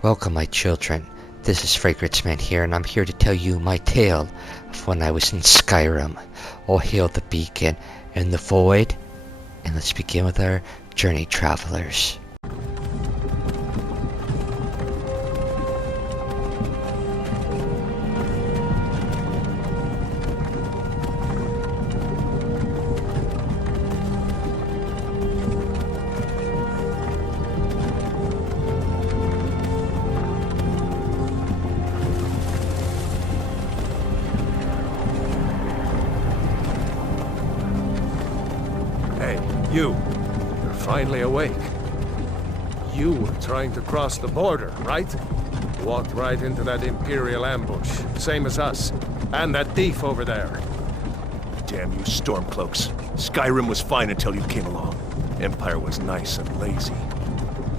Welcome, my children. This is Fragrance Man here, and I'm here to tell you my tale of when I was in Skyrim. All hail the beacon and the void, and let's begin with our journey, travelers. You're finally awake. You were trying to cross the border, right? Walked right into that Imperial ambush, same as us. And that thief over there. Damn you Stormcloaks. Skyrim was fine until you came along. Empire was nice and lazy.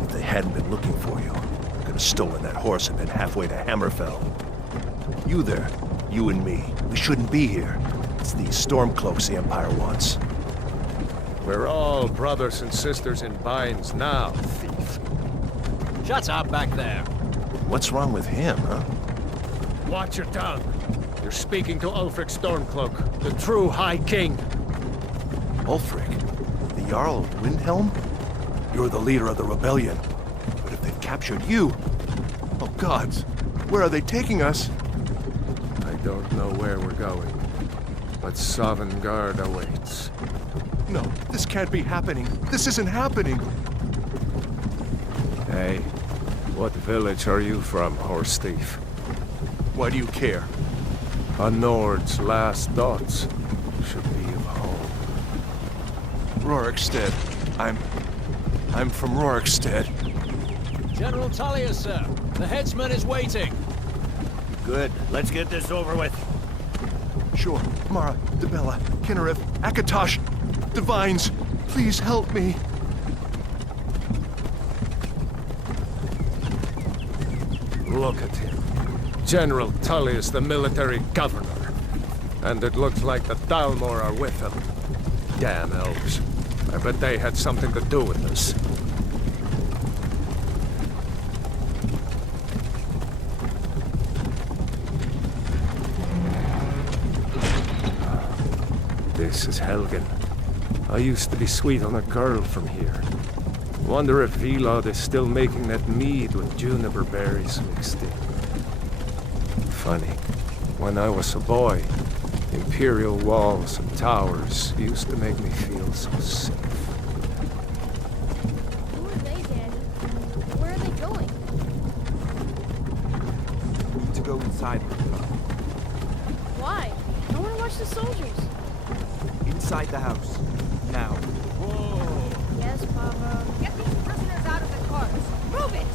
If they hadn't been looking for you, they could have stolen that horse and been halfway to Hammerfell. You there, you and me, we shouldn't be here. It's these Stormcloaks the Empire wants. We're all brothers and sisters in binds now, thief. Shut up back there. What's wrong with him, huh? Watch your tongue. You're speaking to Ulfric Stormcloak, the true High King. Ulfric? The Jarl of Windhelm? You're the leader of the rebellion. But if they've captured you... Oh gods, where are they taking us? I don't know where we're going, but Sovngarde awaits. No, this can't be happening. This isn't happening. Hey, what village are you from, horse thief? Why do you care? A Nord's last thoughts should be of home. Rorikstead. I'm from Rorikstead. General Tullius, sir. The headsman is waiting. Good. Let's get this over with. Sure. Mara, Debella, Kinnereth, Akatosh, Divines, please help me. Look at him. General Tullius, the military governor. And it looks like the Dalmor are with him. Damn elves. I bet they had something to do with this. This is Helgen. I used to be sweet on a girl from here. Wonder if Vilod is still making that mead with juniper berries mixed in. Funny, when I was a boy, Imperial walls and towers used to make me feel so safe. Who are they, Daddy? Where are they going? We need to go inside. Why? I want to watch the soldiers. Inside the house. Now. Whoa. Yes, Papa. Get these prisoners out of the cars. Move it!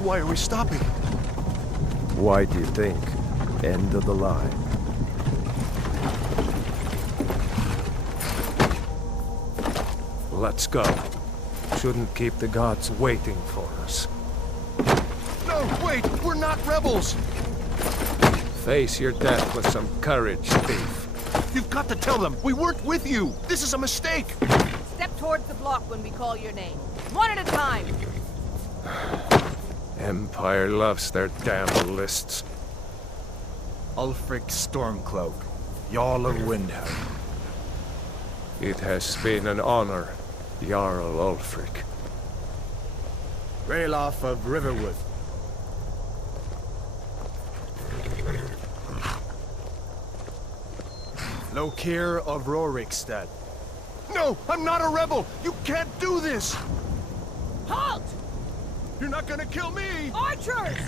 Why are we stopping? Why do you think? End of the line. Let's go. Shouldn't keep the gods waiting for us. No, wait! We're not rebels! Face your death with some courage, thief. You've got to tell them! We weren't with you! This is a mistake! Step towards the block when we call your name. One at a time. Empire loves their damn lists. Ulfric Stormcloak, Jarl of Windhelm. It has been an honor, Jarl Ulfric. Ralof of Riverwood. Lokir of Rorikstead. No! I'm not a rebel! You can't do this! Halt! You're not gonna kill me! Archers!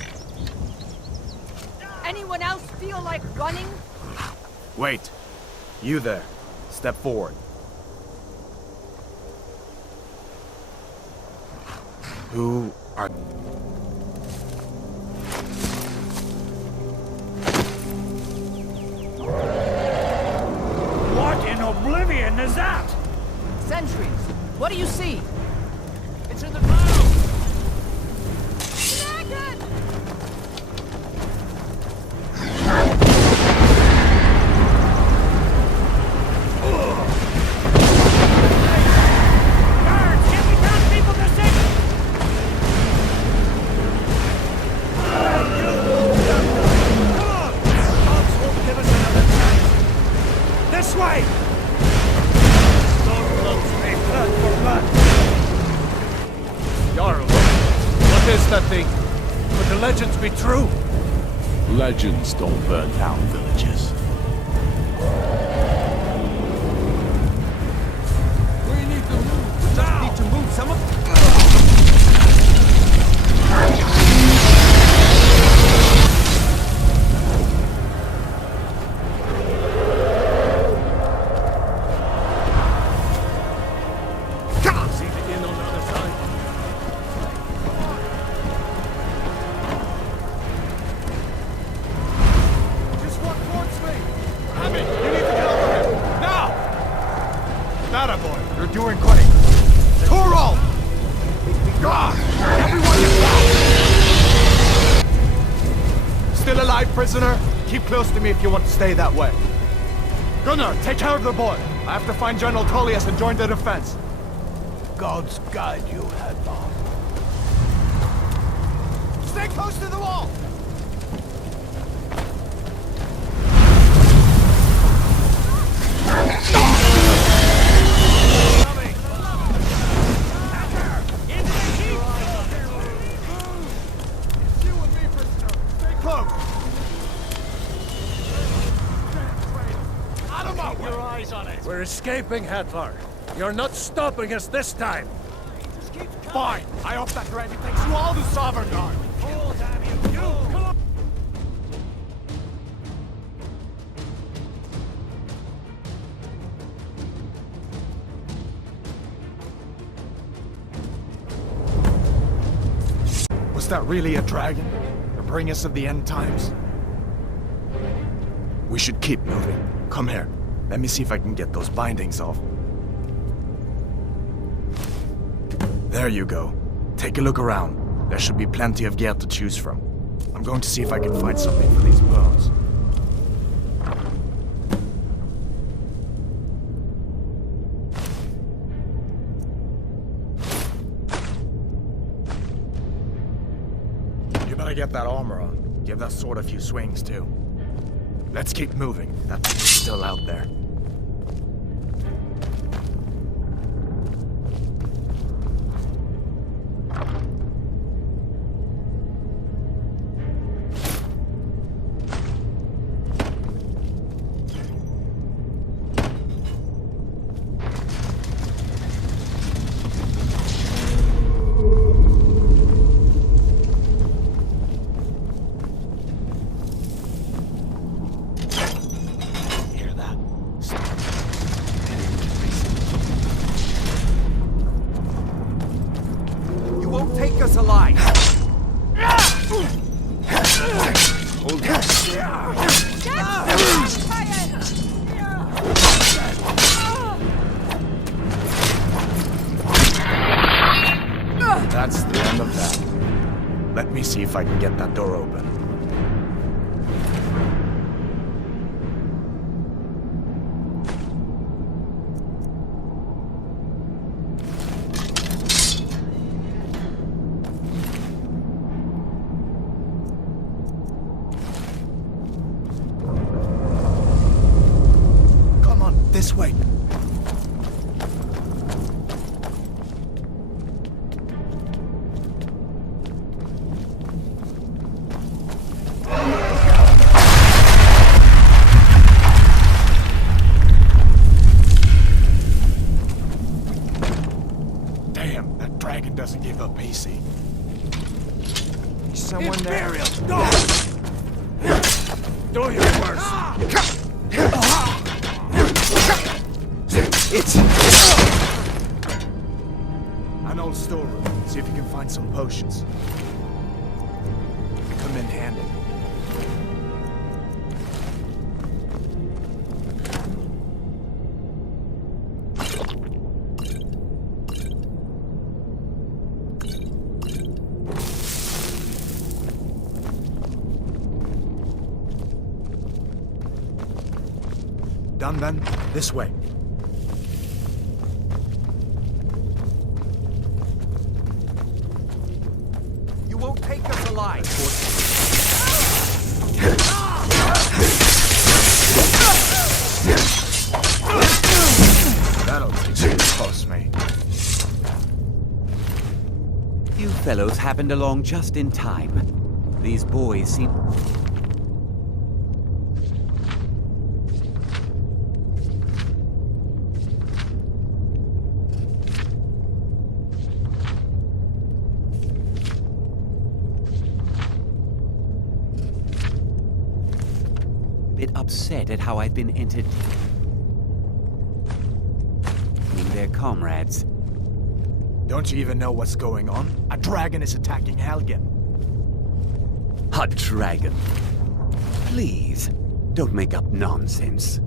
Anyone else feel like running? Wait. You there. Step forward. Who are... What in oblivion is that? Sentries. What do you see? It's in the clouds! Dragon! Guards, get me down people to safety! What is that thing? Could the legends be true? Legends don't burn down villages. We need to move. Now! Need to move, someone. See the inn on the other side? Just walk towards me. Hammy, you need to get over him. Now! That boy. You're doing great. Toro! God! Everyone get back! Still alive, prisoner? Keep close to me if you want to stay that way. Gunnar, take care of the boy. I have to find General Tullius and join the defense. Gods guide you, Hadvar. Stay close to the wall! It's you and me, prisoner. Stay close. Out of my way! Your eyes on it. We're escaping, Hadvar. You're not stopping us this time. Fine. I hope that granny takes you all to Sovngarde. Oh, damn you. You, come on. Was that really a dragon? The bringers of the end times? We should keep moving. Come here. Let me see if I can get those bindings off. There you go. Take a look around. There should be plenty of gear to choose from. I'm going to see if I can find something for these bones. You better get that armor on. Give that sword a few swings, too. Let's keep moving. That thing is still out there. Take us alive! That's the end of that. Let me see if I can get that door open. This way. Damn, that dragon doesn't give up easy. Someone Imperial, there. Do your worst. It's an old storeroom. See if you can find some potions. They come in handy. Done then? This way. You won't take us alive! That'll teach you to cost me. You fell fellows happened along just in time. These boys seem... bit upset at how I've been entertaining their comrades. Don't you even know what's going on? A dragon is attacking Helgen. A dragon. Please, don't make up nonsense.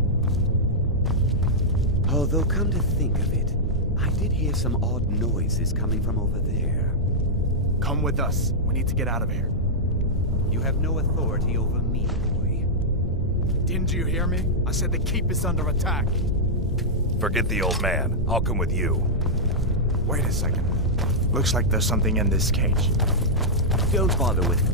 Although, come to think of it, I did hear some odd noises coming from over there. Come with us. We need to get out of here. You have no authority over me, boy. Didn't you hear me? I said the keep is under attack. Forget the old man. I'll come with you. Wait a second. Looks like there's something in this cage. Don't bother with it.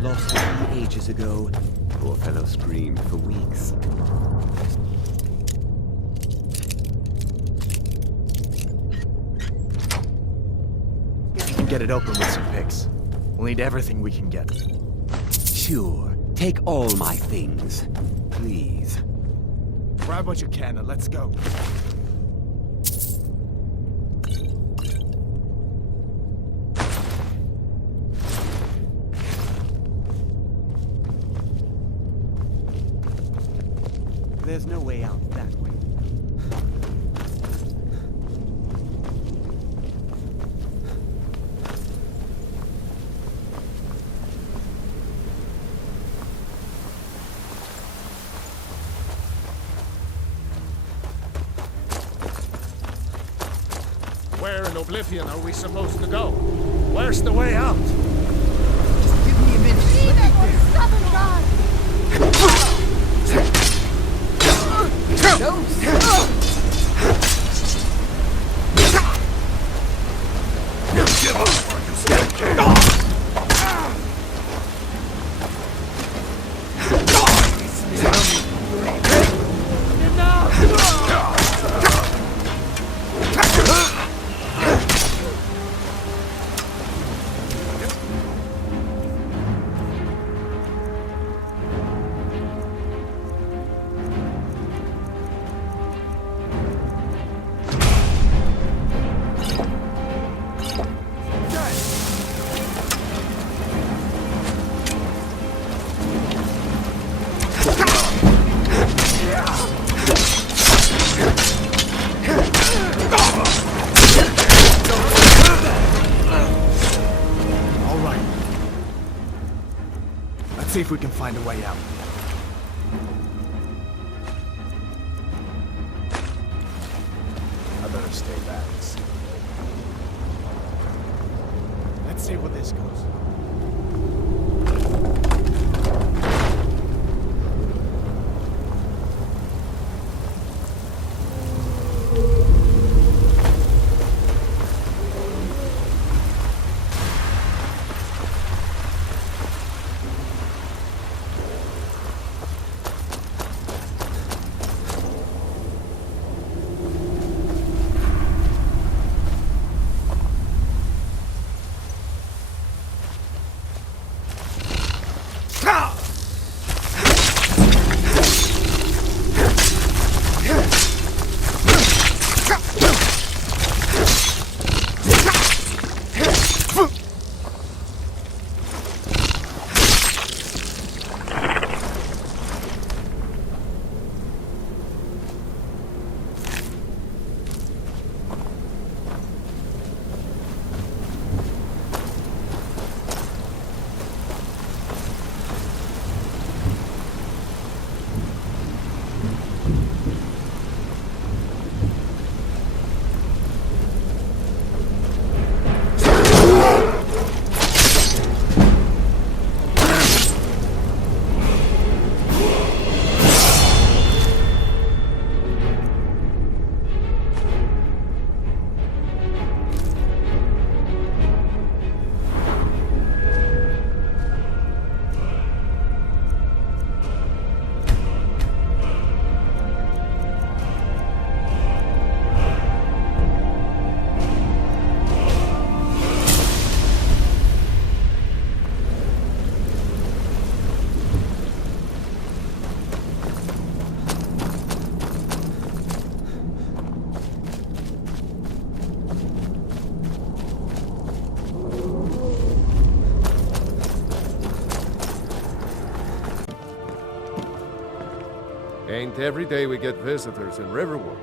Lost him ages ago. Poor fellow screamed for weeks. We can get it open with some picks. We'll need everything we can get. Sure. Take all my things. Please. Grab what you can and let's go. There's no way out that way. Where in Oblivion are we supposed to go? Where's the way out? Give me a minute. Southern God! Let's see if we can find a way out. I better stay back. Let's see where this goes. Ain't every day we get visitors in Riverwood.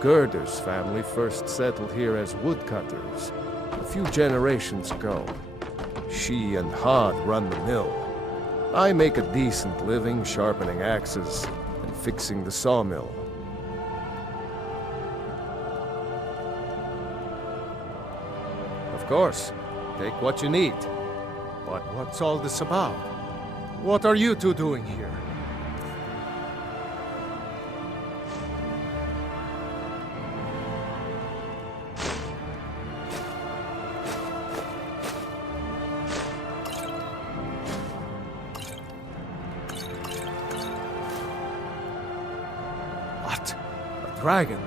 Gerder's family first settled here as woodcutters a few generations ago. She and Hod run the mill. I make a decent living sharpening axes and fixing the sawmill. Of course, take what you need. But what's all this about? What are you two doing here? What? A dragon?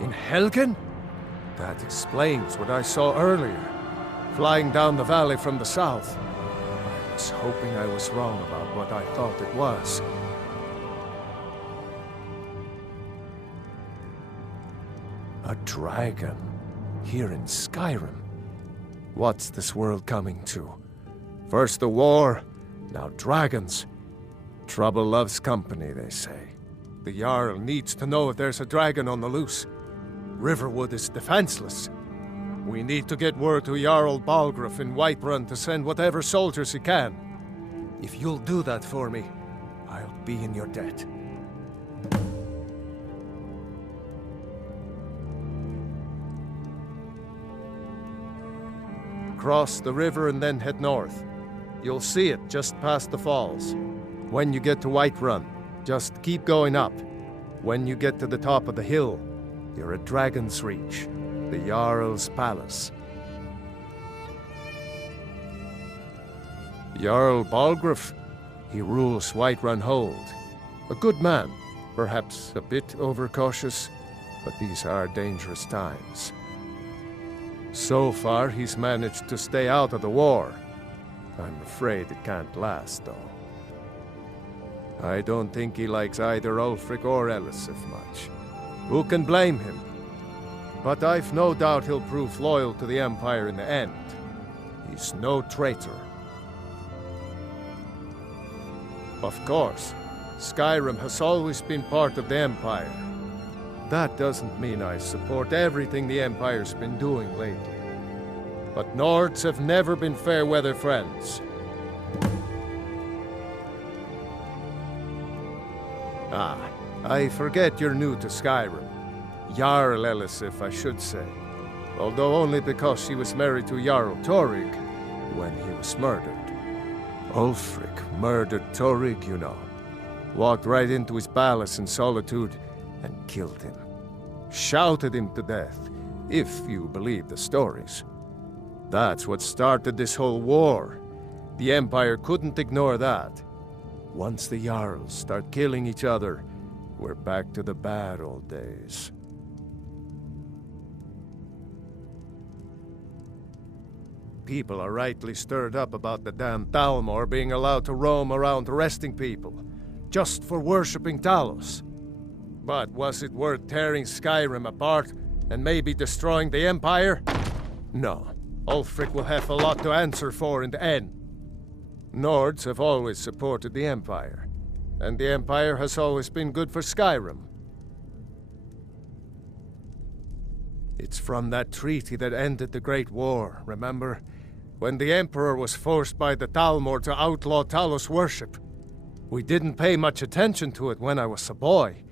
In Helgen? That explains what I saw earlier, flying down the valley from the south. I was hoping I was wrong about what I thought it was. A dragon? Here in Skyrim? What's this world coming to? First the war, now dragons. Trouble loves company, they say. The Jarl needs to know if there's a dragon on the loose. Riverwood is defenseless. We need to get word to Jarl Balgruuf in Whiterun to send whatever soldiers he can. If you'll do that for me, I'll be in your debt. Cross the river and then head north. You'll see it just past the falls. When you get to Whiterun, just keep going up. When you get to the top of the hill, you're at Dragon's Reach, the Jarl's palace. Jarl Balgruuf, he rules Whiterun Hold. A good man, perhaps a bit overcautious, but these are dangerous times. So far, he's managed to stay out of the war. I'm afraid it can't last, though. I don't think he likes either Ulfric or Elisif much. Who can blame him? But I've no doubt he'll prove loyal to the Empire in the end. He's no traitor. Of course, Skyrim has always been part of the Empire. That doesn't mean I support everything the Empire's been doing lately. But Nords have never been fair-weather friends. Ah, I forget you're new to Skyrim. Jarl Elisif, I should say. Although only because she was married to Jarl Torygg when he was murdered. Ulfric murdered Torygg, you know. Walked right into his palace in Solitude and killed him. Shouted him to death, if you believe the stories. That's what started this whole war. The Empire couldn't ignore that. Once the Jarls start killing each other, we're back to the bad old days. People are rightly stirred up about the damn Thalmor being allowed to roam around arresting people, just for worshipping Talos. But was it worth tearing Skyrim apart and maybe destroying the Empire? No. Ulfric will have a lot to answer for in the end. Nords have always supported the Empire, and the Empire has always been good for Skyrim. It's from that treaty that ended the Great War, remember? When the Emperor was forced by the Thalmor to outlaw Talos worship. We didn't pay much attention to it when I was a boy.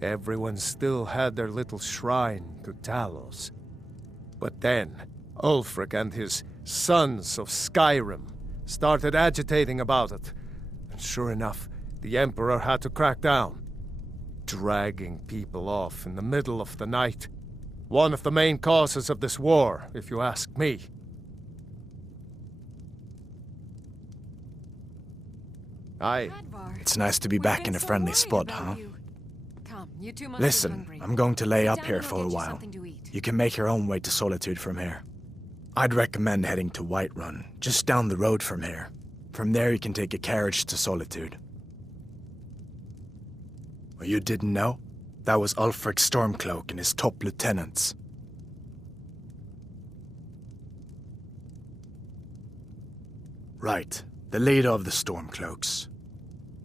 Everyone still had their little shrine to Talos. But then, Ulfric and his Sons of Skyrim started agitating about it. And sure enough, the Emperor had to crack down. Dragging people off in the middle of the night. One of the main causes of this war, if you ask me. It's nice to be back in a friendly spot, huh? Listen, I'm going to lay up here for a while. You can make your own way to Solitude from here. I'd recommend heading to Whiterun, just down the road from here. From there you can take a carriage to Solitude. Well, you didn't know? That was Ulfric Stormcloak and his top lieutenants. Right, the leader of the Stormcloaks.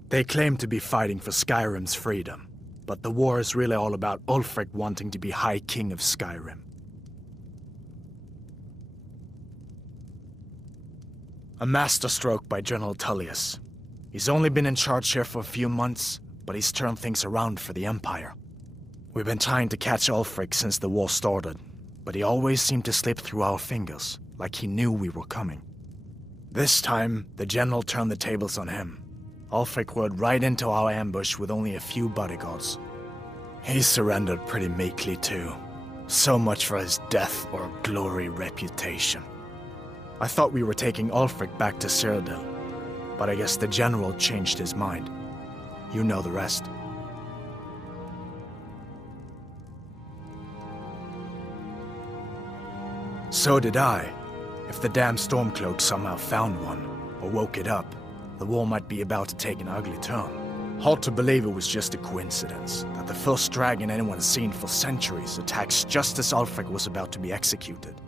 They claim to be fighting for Skyrim's freedom, but the war is really all about Ulfric wanting to be High King of Skyrim. A masterstroke by General Tullius. He's only been in charge here for a few months, but he's turned things around for the Empire. We've been trying to catch Ulfric since the war started, but he always seemed to slip through our fingers, like he knew we were coming. This time, the General turned the tables on him. Ulfric rode right into our ambush with only a few bodyguards. He surrendered pretty meekly too. So much for his death or glory reputation. I thought we were taking Ulfric back to Cyrodiil, but I guess the General changed his mind. You know the rest. So did I. If the damn Stormcloak somehow found one, or woke it up, the war might be about to take an ugly turn. Hard to believe it was just a coincidence, that the first dragon anyone's seen for centuries attacks just as Ulfric was about to be executed.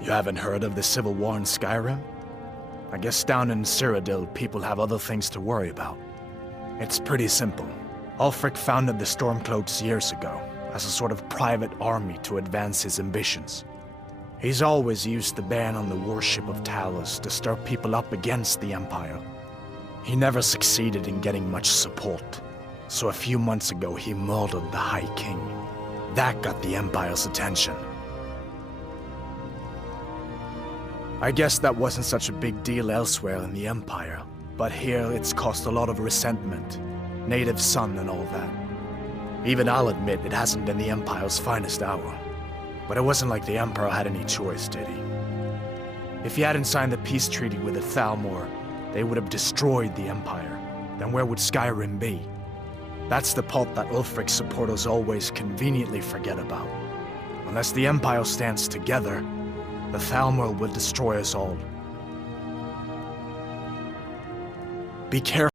You haven't heard of the civil war in Skyrim? I guess down in Cyrodiil, people have other things to worry about. It's pretty simple. Ulfric founded the Stormcloaks years ago, as a sort of private army to advance his ambitions. He's always used the ban on the worship of Talos to stir people up against the Empire. He never succeeded in getting much support, so a few months ago he murdered the High King. That got the Empire's attention. I guess that wasn't such a big deal elsewhere in the Empire, but here it's caused a lot of resentment, native son and all that. Even I'll admit it hasn't been the Empire's finest hour. But it wasn't like the Emperor had any choice, did he? If he hadn't signed the peace treaty with the Thalmor, they would have destroyed the Empire. Then where would Skyrim be? That's the part that Ulfric's supporters always conveniently forget about. Unless the Empire stands together, the Thalmor will destroy us all. Be careful.